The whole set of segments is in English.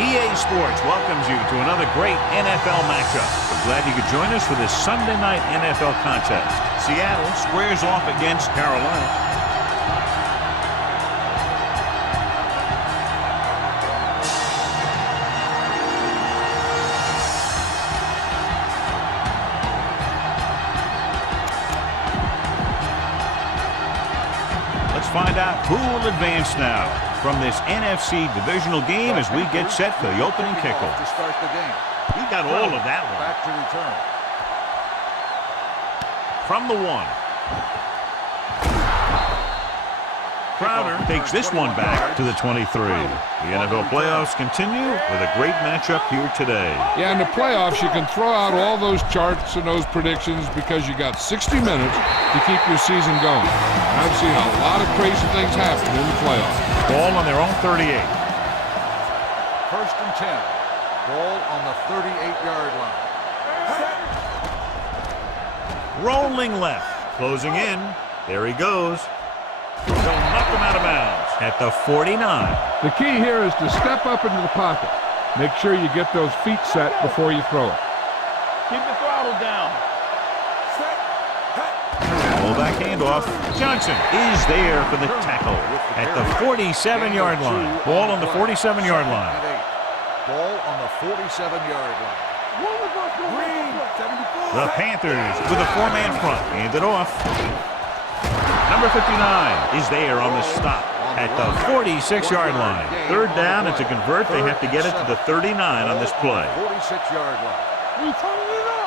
EA Sports welcomes you to another great NFL matchup. We're glad you could join us for this Sunday night NFL contest. Seattle squares off against Carolina. Let's find out who will advance now from this NFC Divisional game as we get set for the opening kickoff. To start the game. He got all of that one. Back to return. From the 1. Crowder takes this one back to the 23. The NFL playoffs continue with a great matchup here today. Yeah, in the playoffs, you can throw out all those charts and those predictions because you got 60 minutes to keep your season going. I've seen a lot of crazy things happen in the playoffs. Ball on their own 38. First and 10. Ball on the 38-yard line. Rolling left. Closing in. There he goes. They'll knock him out of bounds at the 49. The key here is to step up into the pocket. Make sure you get those feet set before you throw it. Keep the throttle down. Fullback handoff. Johnson is there for the tackle at the 47-yard line. Ball on the 47-yard line. Ball on the 47-yard line. The Panthers with a 4-man front. Hand it off. Number 59 is there on the stop at the 46-yard line. Third down, and to convert, they have to get it to the 39 on this play. 46-yard line.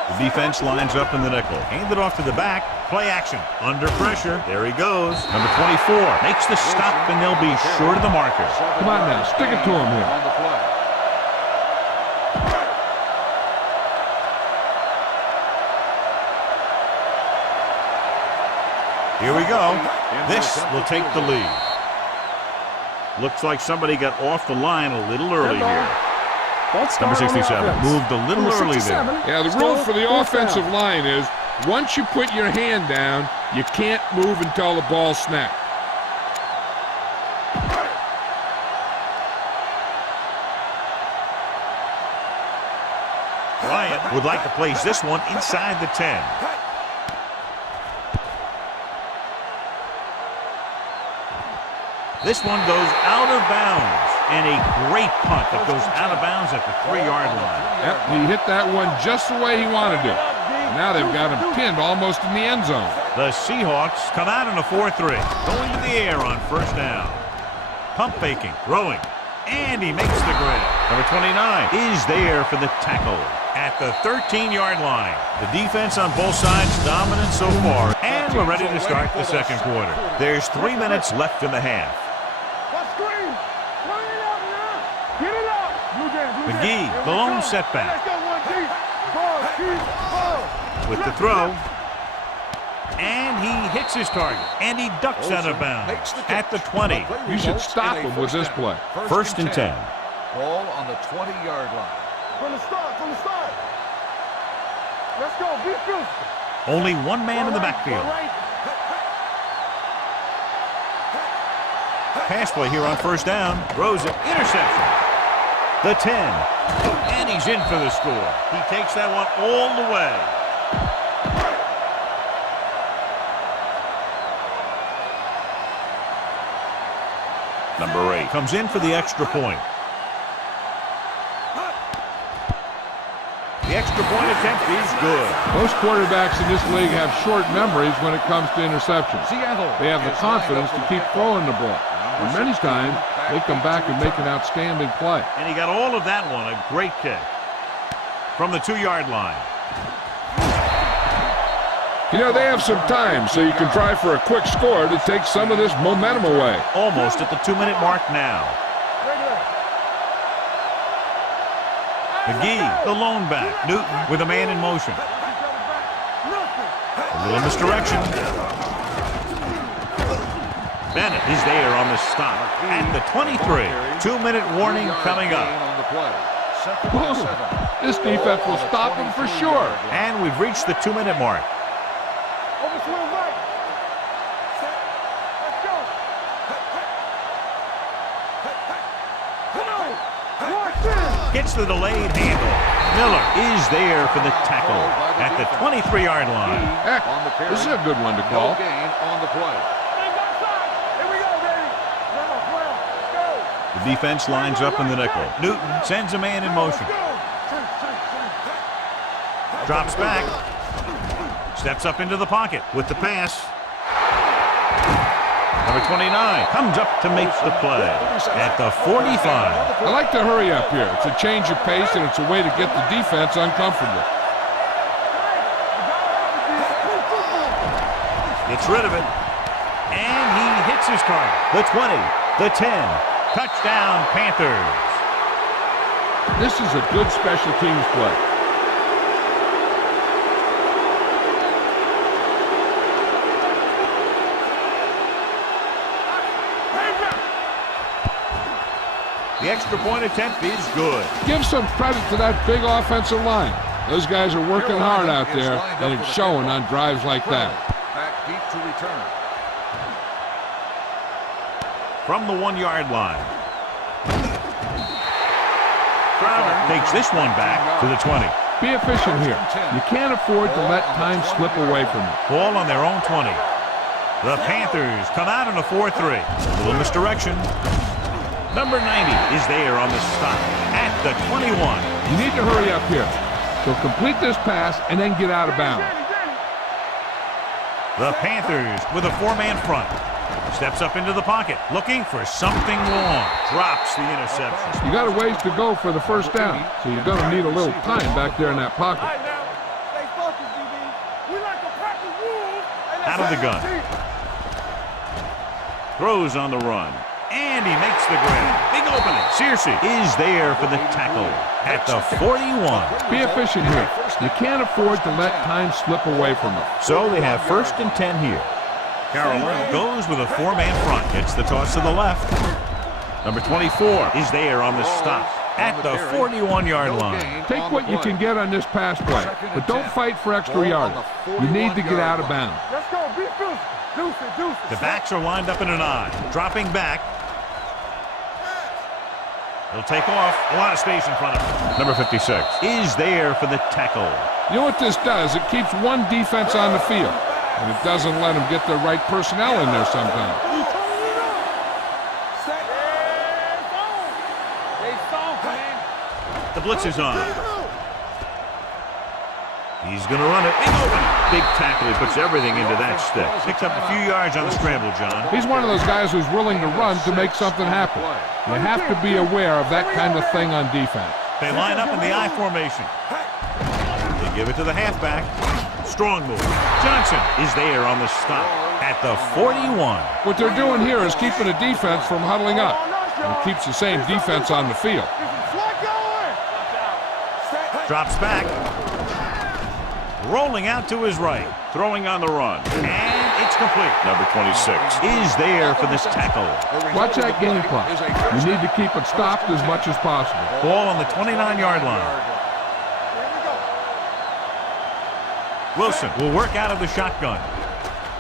The defense lines up in the nickel. Hand it off to the back. Play action. Under pressure. There he goes. Number 24 makes the stop, and they'll be short of the marker. Come on now, stick it to him here. On the play. Here we go. This will take the lead. Looks like somebody got off the line a little early here. Number 67 moved a little early there. Yeah, the rule for the offensive line is once you put your hand down, you can't move until the ball snapped. Bryant would like to place this one inside the 10. This one goes out of bounds, and a great punt that goes out of bounds at the 3-yard line. Yep, he hit that one just the way he wanted to. Now they've got him pinned almost in the end zone. The Seahawks come out in a 4-3, going to the air on first down. Pump faking, throwing, and he makes the grab. Number 29 is there for the tackle at the 13-yard line. The defense on both sides dominant so far, and we're ready to start the second quarter. There's 3 minutes left in the half. McGee, the lone setback. With the throw. And he hits his target. And he ducks out of bounds at the 20. You should stop him with this play. First and 10. Ball on the 20-yard line. From the start. Let's go, be physical. Only one man in the backfield. Pass play here on first down. Throws it. Interception. The 10. And he's in for the score. He takes that one all the way. Number 8 comes in for the extra point. The extra point attempt is good. Most quarterbacks in this league have short memories when it comes to interceptions. They have the confidence to keep throwing the ball. And many times, they come back and make an outstanding play. And he got all of that one. A great kick. From the 2-yard line. You know, they have some time, so you can try for a quick score to take some of this momentum away. Almost at the 2-minute mark now. McGee, the lone back. Newton with a man in motion. A little misdirection. Bennett is there on the stop at the 23. 2-minute warning coming up. This defense will stop him for sure. And we've reached the 2-minute mark. Watch this. Gets the delayed handle. Miller is there for the tackle at the 23-yard line. Heck, this is a good one to call. No gain on the play. Here we go, baby. Let's go. The defense lines up in the nickel. Newton sends a man in motion. Drops back. Steps up into the pocket with the pass. Number 29 comes up to make the play at the 45. I like to hurry up here. It's a change of pace, and it's a way to get the defense uncomfortable. Gets rid of it. And he hits his target. The 20, the 10. Touchdown, Panthers. This is a good special teams play. The extra point attempt is good. Give some credit to that big offensive line. Those guys are working hard out there, and it's showing on drives like that. Back deep to return. From the 1-yard line. Crowder takes this one back to the 20. Be efficient here. You can't afford to let time slip away from you. Ball on their own 20. The Panthers come out in a 4-3. A little misdirection. Number 90 is there on the stop at the 21. You need to hurry up here. So complete this pass and then get out of bounds. The Panthers with a 4-man front. Steps up into the pocket, looking for something long. Drops the interception. You got a ways to go for the first down, so you're going to need a little time back there in that pocket. Stay focused, DB. We like to practice rules. Out of the gun. Throws on the run. And he makes the grab. Big opening. Searcy is there for the tackle at the 41. Be efficient here. You can't afford to let time slip away from you. So they have 1st and 10 here. Carolina goes with a 4-man front. Gets the toss to the left. Number 24 is there on the stop at the 41-yard line. Take what you can get on this pass play, but don't fight for extra yards. You need to get out of bounds. Let's go. Be fierce. Deuce it, deuce it. The backs are lined up in an I. Dropping back. He'll take off. A lot of space in front of him. Number 56 is there for the tackle. You know what this does? It keeps one defense on the field, and it doesn't let them get the right personnel in there sometimes. The blitz is on. He's going to run it. Big open. Big tackle. He puts everything into that stick. Picks up a few yards on the scramble, John. He's one of those guys who's willing to run to make something happen. You have to be aware of that kind of thing on defense. They line up in the I formation. They give it to the halfback. Strong move. Johnson is there on the stop at the 41. What they're doing here is keeping the defense from huddling up. And it keeps the same defense on the field. Drops back. Rolling out to his right. Throwing on the run. And it's complete. Number 26 is there for this tackle. Watch that game clock. You need to keep it stopped as much as possible. Ball on the 29-yard line. Wilson will work out of the shotgun.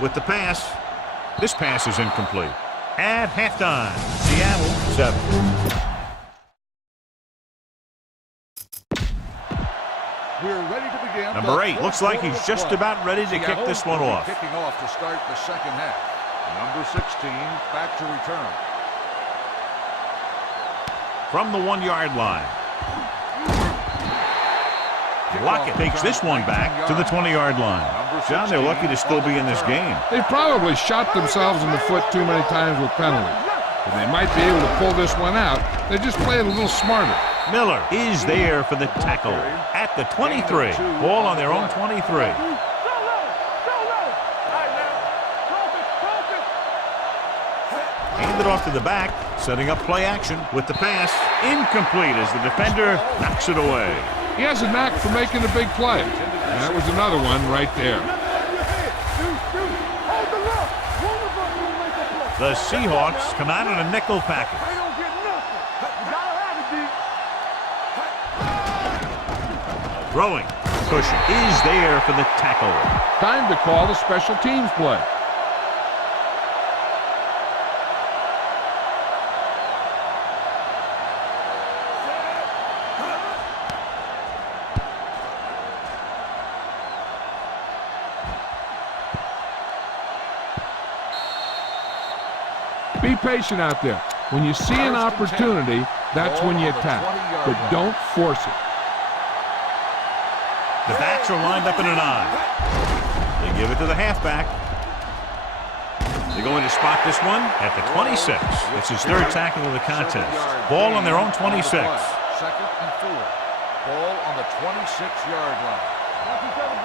With the pass. This pass is incomplete. At halftime, Seattle 7. We're ready to begin. Number 8 looks like he's just about ready to kick this one off. Kicking off to start the second half. Number 16 back to return. From the 1-yard line. Lockett takes this one back to the 20-yard line. John, they're lucky to still be in this game. They've probably shot themselves in the foot too many times with penalties. And they might be able to pull this one out. They just play it a little smarter. Miller is there for the tackle at the 23. Ball on their own 23. Handed off to the back, setting up play action with the pass. Incomplete as the defender knocks it away. He has a knack for making a big play. And that was another one right there. The Seahawks come out in a nickel package. Throwing. Cushion is there for the tackle. Time to call the special teams play. Be patient out there. When you see an opportunity, that's when you attack. But don't force it. The backs are lined up in an I. They give it to the halfback. They're going to spot this one at the 26. It's his third tackle of the contest. Ball on their own 26. Second and 4. Ball on the 26-yard line.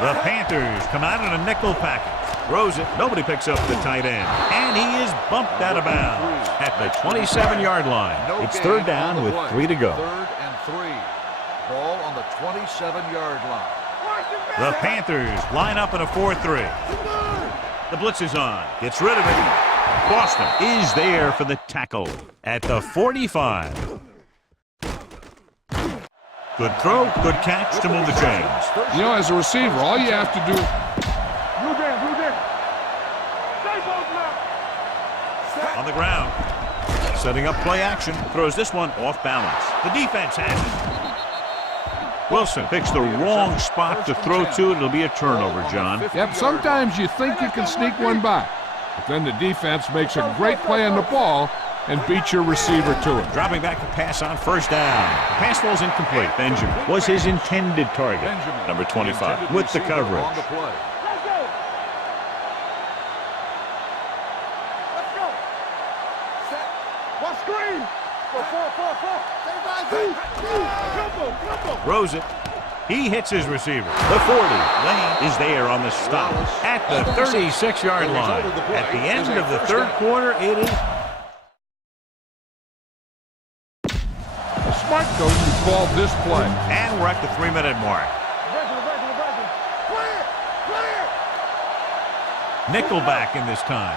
The Panthers come out in a nickel package. Throws it. Nobody picks up the tight end. And he is bumped out of bounds at the 27-yard line. It's third down with 3 to go. Third and 3. Ball on the 27-yard line. The Panthers line up in a 4-3. The blitz is on. Gets rid of it. Boston is there for the tackle at the 45. Good throw, good catch to move the chains. You know, as a receiver, all you have to do... On the ground. Setting up play action. Throws this one off balance. The defense has it. Wilson picks the wrong spot to throw to. It'll be a turnover, John. Yep, sometimes you think you can sneak one by. But then the defense makes a great play on the ball and beats your receiver to it. Dropping back to pass on first down. The pass falls incomplete. Benjamin was his intended target. Number 25 with the coverage. Let's go. Set. One screen. 4. Throws it. He hits his receiver. The 40. Lane is there on the stop at the 36-yard line. At the end of the third quarter, it is... A smart coach who called this play. And we're at the 3-minute mark. Nickelback in this time.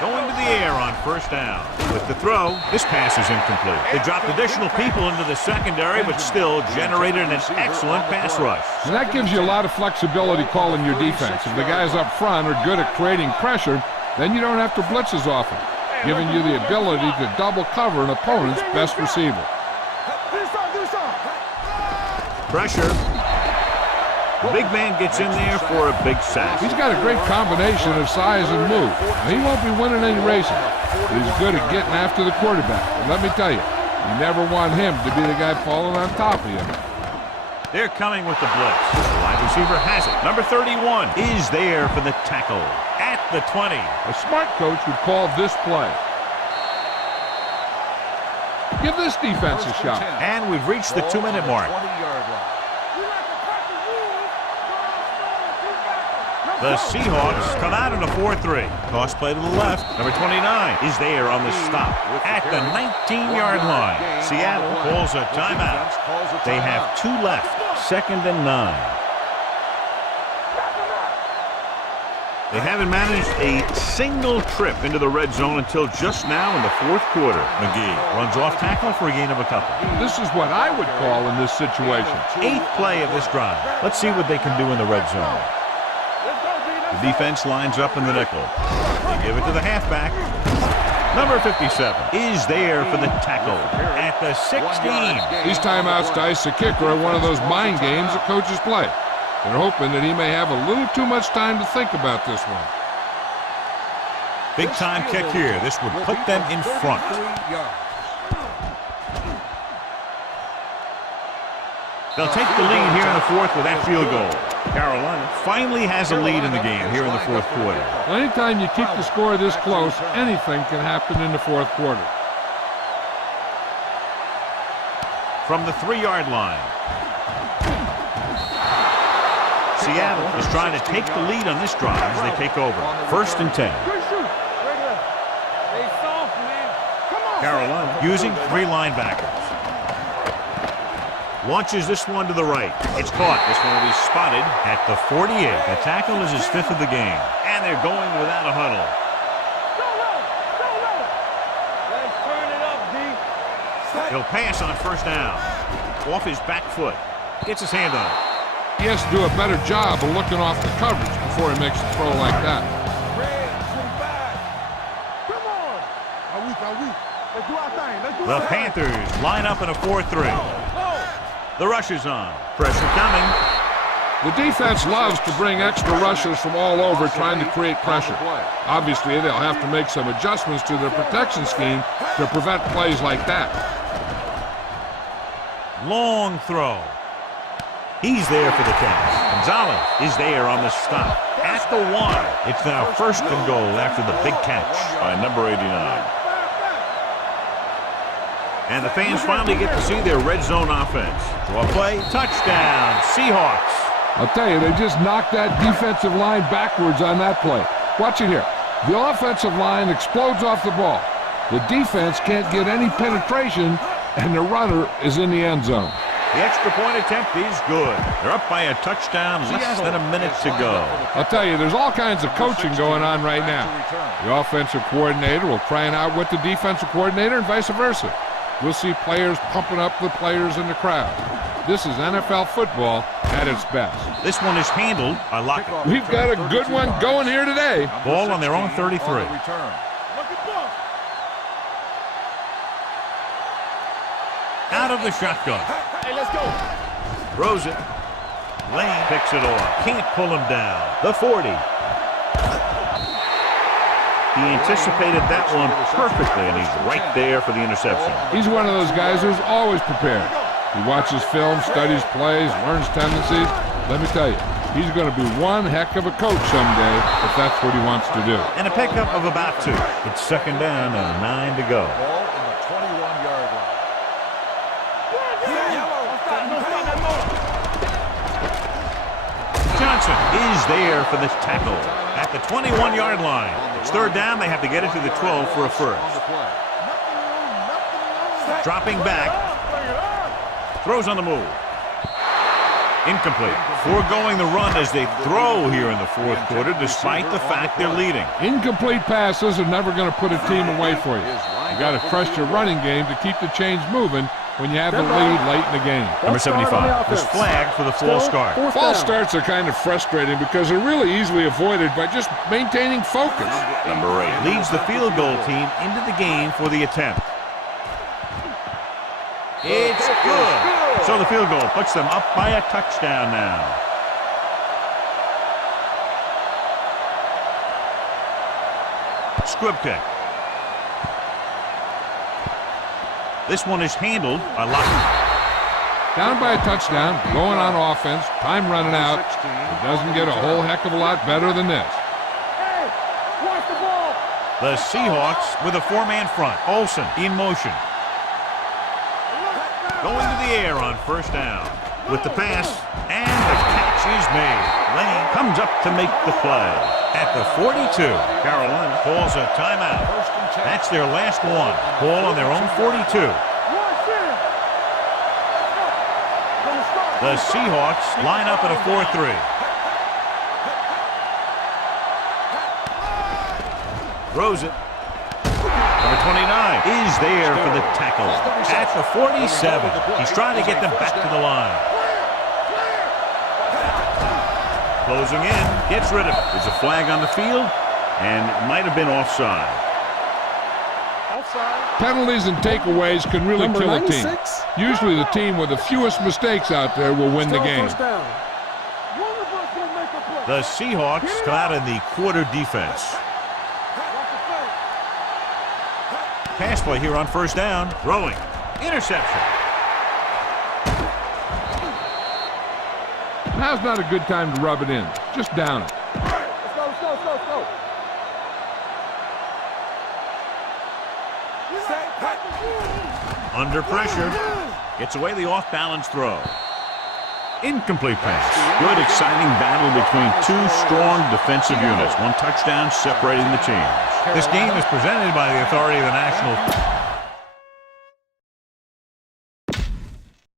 Going to the air on first down. With the throw, this pass is incomplete. They dropped additional people into the secondary, but still generated an excellent pass rush. And that gives you a lot of flexibility calling your defense. If the guys up front are good at creating pressure, then you don't have to blitz as often, giving you the ability to double cover an opponent's best receiver. Pressure. The big man gets in there for a big sack. He's got a great combination of size and move. Now, he won't be winning any races, but he's good at getting after the quarterback. And let me tell you, you never want him to be the guy falling on top of you. They're coming with the blitz. The wide receiver has it. Number 31 is there for the tackle at the 20. A smart coach would call this play. Give this defense a shot. And we've reached the 2-minute mark. 20-yard line. The Seahawks come out in a 4-3. Toss play to the left. Number 29 is there on the stop at the 19-yard line. Seattle calls a timeout. They have 2 left. 2nd and 9. They haven't managed a single trip into the red zone until just now in the 4th quarter. McGee runs off tackle for a gain of a couple. This is what I would call in this situation. 8th play of this drive. Let's see what they can do in the red zone. The defense lines up in the nickel. They give it to the halfback. Number 57 is there for the tackle at the 16. These timeouts to ice the kicker are one of those mind games that coaches play. They're hoping that he may have a little too much time to think about this one. Big time kick here. This would put them in front. They'll take the lead here in the 4th with that field goal. Carolina finally has a lead in the game here in the 4th quarter. Well, anytime you keep the score this close, anything can happen in the 4th quarter. From the 3-yard line. Seattle is trying to take the lead on this drive as they take over. 1st and 10. Carolina using 3 linebackers. Launches this one to the right. It's caught. This one will be spotted at the 48. The tackle is his 5th of the game. And they're going without a huddle. He'll pass on first down. Off his back foot. Gets his hand on it. He has to do a better job of looking off the coverage before he makes a throw like that. The Panthers line up in a 4-3. The rush is on. Pressure coming. The defense loves to bring extra rushers from all over trying to create pressure. Obviously, they'll have to make some adjustments to their protection scheme to prevent plays like that. Long throw. He's there for the catch. Gonzalez is there on the stop. At the 1. It's now 1st and goal after the big catch by number 89. And the fans finally get to see their red zone offense. Draw play, touchdown, Seahawks. I'll tell you, they just knocked that defensive line backwards on that play. Watch it here. The offensive line explodes off the ball. The defense can't get any penetration, and the runner is in the end zone. The extra point attempt is good. They're up by a touchdown, less than a minute to go. I'll tell you, there's all kinds of coaching going on right now. The offensive coordinator will try and outwit the defensive coordinator and vice versa. We'll see players pumping up the players in the crowd. This is NFL football at its best. This one is handled by Lockett. We've got a good one going here today. Ball on their own 33. Out of the shotgun. Hey, let's go. Throws it. Lane picks it off. Can't pull him down. The 40. He anticipated that one perfectly, and he's right there for the interception. He's one of those guys who's always prepared. He watches film, studies plays, learns tendencies. Let me tell you, he's going to be one heck of a coach someday if that's what he wants to do. And a pickup of about 2. It's 2nd down and 9 to go. Ball in the 21-yard line. Johnson is there for the tackle at the 21-yard line. It's 3rd down. They have to get it to the 12 for a first. Dropping back. Throws on the move. Incomplete. Foregoing the run as they throw here in the 4th quarter, despite the fact they're leading. Incomplete passes are never going to put a team away for you. You got to trust your running game to keep the chains moving when you have the lead late in the game. Number 75 was flagged for the false start. False starts are kind of frustrating because they're really easily avoided by just maintaining focus. Number 8 leads the field goal team into the game for the attempt. It's good. So the field goal puts them up by a touchdown now. Squib kick. This one is handled by Lockett. Down by a touchdown, going on offense, time running out. It doesn't get a whole heck of a lot better than this. Hey, watch the ball. The Seahawks with a 4-man front. Olsen in motion. Going to the air on 1st down. With the pass, and the catch is made. Lane comes up to make the play. At the 42, Carolina calls a timeout. That's their last one. Ball on their own 42. The Seahawks line up at a 4-3. Throws it. Number 29 is there for the tackle. At the 47, he's trying to get them back to the line. Closing in, gets rid of it. There's a flag on the field, and it might have been offside. Penalties and takeaways can really kill a team. Usually the team with the fewest mistakes out there will win the game. The Seahawks come out in the quarter defense. Pass play here on 1st down. Throwing. Interception. Now's not a good time to rub it in. Just down it. Let's go. Under pressure. Gets away the off-balance throw. Incomplete pass. Good, exciting battle between 2 strong defensive units. 1 touchdown separating the teams. This game is presented by the authority of the National